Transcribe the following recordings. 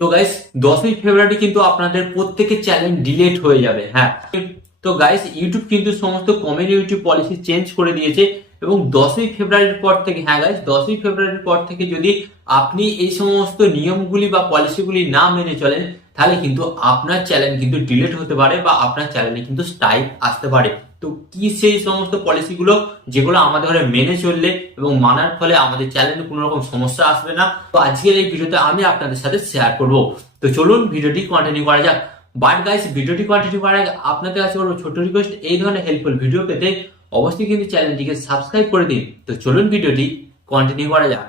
তো গাইস 10ই ফেব্রুয়ারি কিন্তু আপনাদের প্রত্যেকের চ্যানেল ডিলিট হয়ে যাবে। হ্যাঁ, তো গাইস ইউটিউব কিন্তু সমস্ত কমিউনিটি পলিসি চেঞ্জ করে দিয়েছে এবং 10ই ফেব্রুয়ারির পর থেকে, হ্যাঁ গাইস 10ই ফেব্রুয়ারির পর থেকে যদি আপনি এই সমস্ত নিয়মগুলি বা পলিসিগুলি না মেনে চলেন তাহলে কিন্তু আপনার চ্যানেল কিন্তু ডিলিট হতে পারে বা আপনার চ্যানেলে কিন্তু স্ট্রাইক আসতে পারে। তো কি সেই সমস্ত পলিসিগুলো যেগুলো আমাদের ঘরে মেনে চললে এবং মানার ফলে আমাদের চ্যানেলে কোনো রকম সমস্যা আসবে না, তো আজকের এই ভিডিওতে আমি আপনাদের সাথে শেয়ার করব। তো চলুন ভিডিওটি কন্টিনিউ করা যাক। বাট গাইস ভিডিওটি কন্টিনিউ করার আগে আপনাদের কাছে করবো ছোট রিকোয়েস্ট, এই ধরনের হেল্পফুল ভিডিও পেতে অবশ্যই কিন্তু চ্যানেলটিকে সাবস্ক্রাইব করে দিন। তো চলুন ভিডিওটি কন্টিনিউ করা যাক।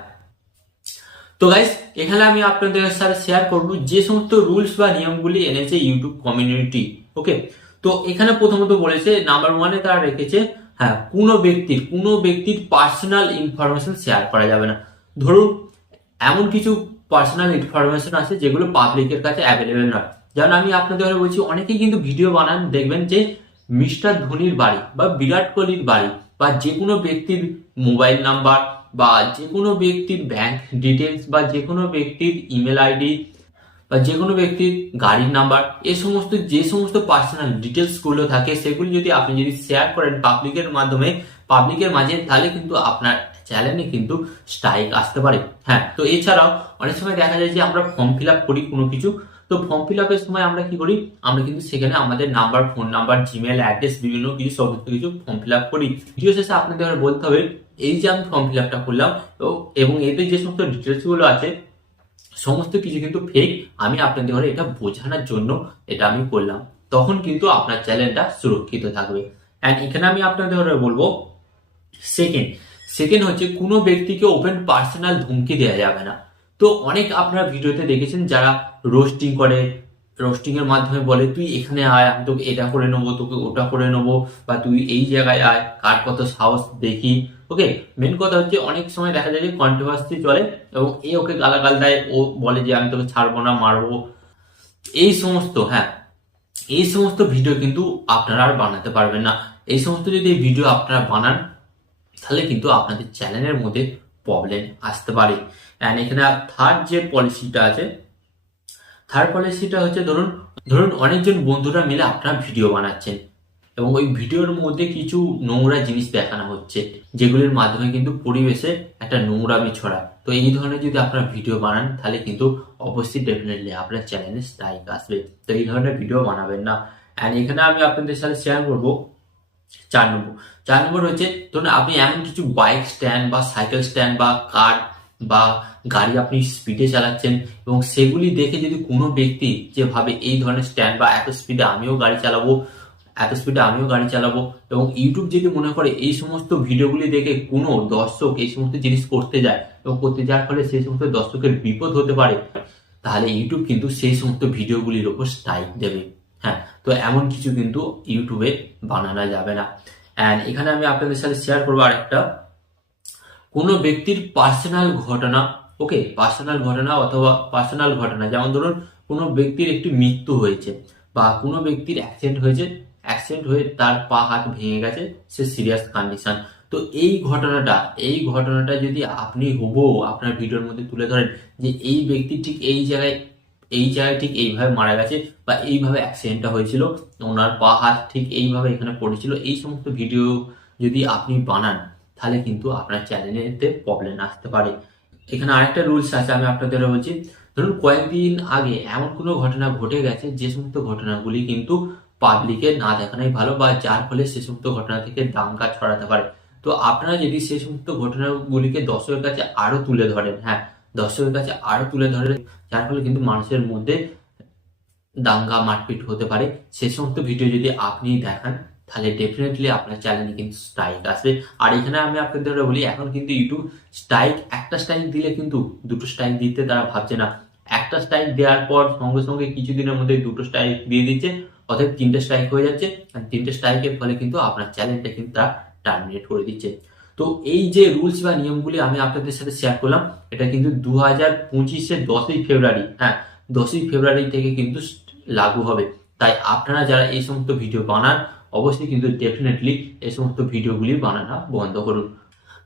তো গাইস এখানে আমি আপনাদের সাথে শেয়ার করব যে সমস্ত রুলস বা নিয়মগুলি এনেছে ইউটিউব কমিউনিটি। ওকে, তো এখানে প্রথমত বলেছে নাম্বার ওয়ানে তারা রেখেছে, হ্যাঁ কোনো ব্যক্তির পার্সোনাল ইনফরমেশন শেয়ার করা যাবে না। ধরুন এমন কিছু পার্সোনাল ইনফরমেশন আছে যেগুলো পাবলিকের কাছে অ্যাভেলেবেল নয়। যেমন আমি আপনাদের বলছি, অনেকেই কিন্তু ভিডিও বানান, দেখবেন যে মিস্টার ধোনির বাড়ি বা বিরাট কোহলির বাড়ি বা যে কোনো ব্যক্তির মোবাইল নাম্বার বা যে কোনো ব্যক্তির ব্যাংক ডিটেলস বা যে কোনো ব্যক্তির ইমেল আইডি বা যে কোনো ব্যক্তির গাড়ির নাম্বার, যে সমস্ত পার্সোনাল ডিটেলস গুলো থাকে সেগুলো যদি আপনি শেয়ার করেন পাবলিকের মাঝে, তাহলে কিন্তু আপনার চ্যানেলে কিন্তু স্ট্রাইক আসতে পারে। হ্যাঁ, তো এছাড়াও অনেক সময় দেখা যায় যে আমরা ফর্ম ফিল আপ করি কোনো কিছু, তো ফর্ম ফিল আপের সময় আমরা কি করি, আমরা কিন্তু সেখানে আমাদের number, phone number, Gmail address বিভিন্ন কিছু সমস্ত কিছু ফর্ম ফিল আপ করি। ভিডিও শেষে আপনাদের বলতে হবে এই যে আমি ফর্ম ফিল আপটা করলাম এবং এতে যে সমস্ত ডিটেলস গুলো আছে সমস্ত কিছু কিন্তু ফেক, আমি আপনাদের ঘরে এটা বোঝানোর জন্য এটা আমি করলাম, তখন কিন্তু আপনার চ্যানেলটা সুরক্ষিত থাকবে। অ্যান্ড এখানে আমি আপনাদের ঘরে বলবো সেকেন্ড সেকেন্ড হচ্ছে কোনো ব্যক্তিকে ওপেন পার্সোনাল ধমকি দেওয়া যাবে না। তো অনেক আপনারা ভিডিওতে দেখেছেন যারা রোস্টিং করে, রোস্টিং এর মাধ্যমে বলে তুই এখানে আয়, আমি তোকে এটা করে নেবো, তোকে ওটা করে নেবো, বা তুই এই জায়গায় আয়, কার কত সাহস দেখি। ওকে, মেন কথা হচ্ছে অনেক সময় দেখা যায় যে কন্ট্রোভার্সি চলে এবং ওকে গালাগাল দেয়, ও বলে যে আমি তোকে ছাড়বো না, মারবো, এই সমস্ত ভিডিও কিন্তু আপনারা আর বানাতে পারবেন না। এই সমস্ত যদি ভিডিও আপনারা বানান তাহলে কিন্তু আপনাদের চ্যানেলের মধ্যে প্রবলেম আসতে পারে। অ্যান্ড এখানে থার্ড পলিসিটা হচ্ছে, ধরুন ধরুন অনেকজন বন্ধুরা মিলে আপনারা ভিডিও বানাচ্ছেন এবং ওই ভিডিওর মধ্যে কিছু নোংরা জিনিস দেখানো হচ্ছে যেগুলির মাধ্যমে কিন্তু পরিবেশে একটা নোংরামি ছড়ায়। তো এই ধরনের যদি আপনারা ভিডিও বানান তাহলে কিন্তু অবশ্যই ডেফিনেটলি আপনার চ্যানেলে স্ট্রাইক আসবে। তো এই ধরনের ভিডিও বানাবেন না। অ্যান্ড এখানে আমি আপনাদের সাথে শেয়ার করবো 4 নম্বর হচ্ছে, ধরুন আপনি এমন কিছু বাইক স্ট্যান্ড বা সাইকেল স্ট্যান্ড বা কার বা গাড়ি আপনি স্পিডে চালাচ্ছেন এবং সেগুলি দেখে যদি কোনো ব্যক্তি যে ভাবে এই ধরনের স্ট্যান্ড বা এত স্পিডে আমিও গাড়ি চালাবো এবং ইউটিউব যদি মনে করে এই সমস্ত ভিডিওগুলি দেখে কোনো দর্শক এই সমস্ত জিনিস করতে যায় এবং করতে যাওয়ার ফলে সেই সমস্ত দর্শকের বিপদ হতে পারে, তাহলে ইউটিউব কিন্তু সেই সমস্ত ভিডিওগুলির উপর স্ট্রাইক দেবে। হ্যাঁ, তো এমন কিছু কিন্তু ইউটিউবে বানানো যাবে না। অ্যান্ড এখানে আমি আপনাদের সাথে শেয়ার করবো আরেকটা, কোনো ব্যক্তির পার্সোনাল ঘটনা যেমন ধরুন কোনো ব্যক্তির একটি মৃত্যু হয়েছে বা কোনো ব্যক্তির অ্যাক্সিডেন্ট হয়ে তার পা হাত ভেঙে গেছে, সে সিরিয়াস কন্ডিশন। তো এই ঘটনাটা যদি আপনি আপনার ভিডিওর মধ্যে তুলে ধরেন যে এই ব্যক্তি ঠিক এই জায়গায় ঠিক এইভাবে মারা গেছে বা এইভাবে অ্যাক্সিডেন্টটা হয়েছিল, ওনার পা হাত ঠিক এইভাবে এখানে পড়েছিল, এই সমস্ত ভিডিও যদি আপনি বানান তাহলে কিন্তু আপনার চ্যানেলেতে প্রবলেম আসতে পারে। এখানে আরেকটা রুলস আছে, আমি আপনাদের বলছি, ধরুন কয়েকদিন আগে এমন কোনো ঘটনা ঘটে গেছে যে সমস্ত ঘটনাগুলি কিন্তু পাবলিকে না দেখানোই ভালো বা যার ফলে সে সমস্ত ঘটনা থেকে দাঙ্গা ছড়াতে পারে। তো আপনারা যদি সে সমস্ত ঘটনাগুলিকে দর্শকের কাছে আরো তুলে ধরেন, হ্যাঁ দর্শকের কাছে আরো তুলে ধরেন, যার ফলে কিন্তু মানুষের মধ্যে দাঙ্গা মারপিট হতে পারে, সে সমস্ত ভিডিও যদি আপনি দেখান তাহলে ডেফিনেটলি আপনার চ্যানেলে কিন্তু স্ট্রাইক আসবে। আর এখানে আমি আপনাদের বলি, এখন কিন্তু ইউটিউব একটা স্ট্রাইক দিলে কিন্তু দুটো স্ট্রাইক দিতে তারা ভাবছে না। একটা স্ট্রাইক দেওয়ার পর সঙ্গে সঙ্গে কিছুদিনের মধ্যে দুটো স্ট্রাইক দিয়ে দিচ্ছে, অর্থাৎ 3টে স্ট্রাইক হয়ে যাচ্ছে। আর 3টে স্ট্রাইকের ফলে কিন্তু আপনার চ্যানেলটা কিন্তু তারা টার্মিনেট করে দিচ্ছে। তো এই যে রুলস বা নিয়মগুলি আমি আপনাদের সাথে শেয়ার করলাম, এটা কিন্তু 2025-এর 10ই ফেব্রুয়ারি, হ্যাঁ 10ই ফেব্রুয়ারি থেকে কিন্তু লাগু হবে। তাই আপনারা যারা এই সমস্ত ভিডিও বানান অবশ্যই কিন্তু ডেফিনেটলি এই সমস্ত ভিডিওগুলি বানানো বন্ধ করুন।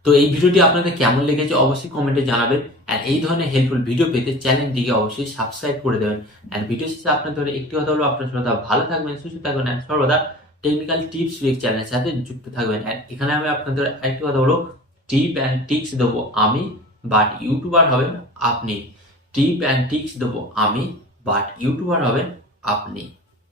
তো এই ভিডিওটি আপনাদের কেমন লেগেছে অবশ্যই কমেন্টে জানাবেন। আর এই ধরনের হেল্পফুল ভিডিও পেতে চ্যানেলটিকে অবশ্যই সাবস্ক্রাইব করে দেবেন। আর ভিডিও শেষে আপনাদের একটি কথা হলো, আপনার সর্বদা ভালো থাকবেন, সুস্থ থাকবেন, আর সর্বদা টেকনিক্যাল টিপস উইক চ্যানেলের সাথে যুক্ত থাকবেন। আর এখানে আমি আপনাদের আরেকটি কথা হলো, টিপ অ্যান্ড টিক্স দেবো আমি, বাট ইউটিউবার হবেন আপনি। টিপ অ্যান্ড টিক্স দেবো আমি, বাট ইউটিউবার হবেন আপনি।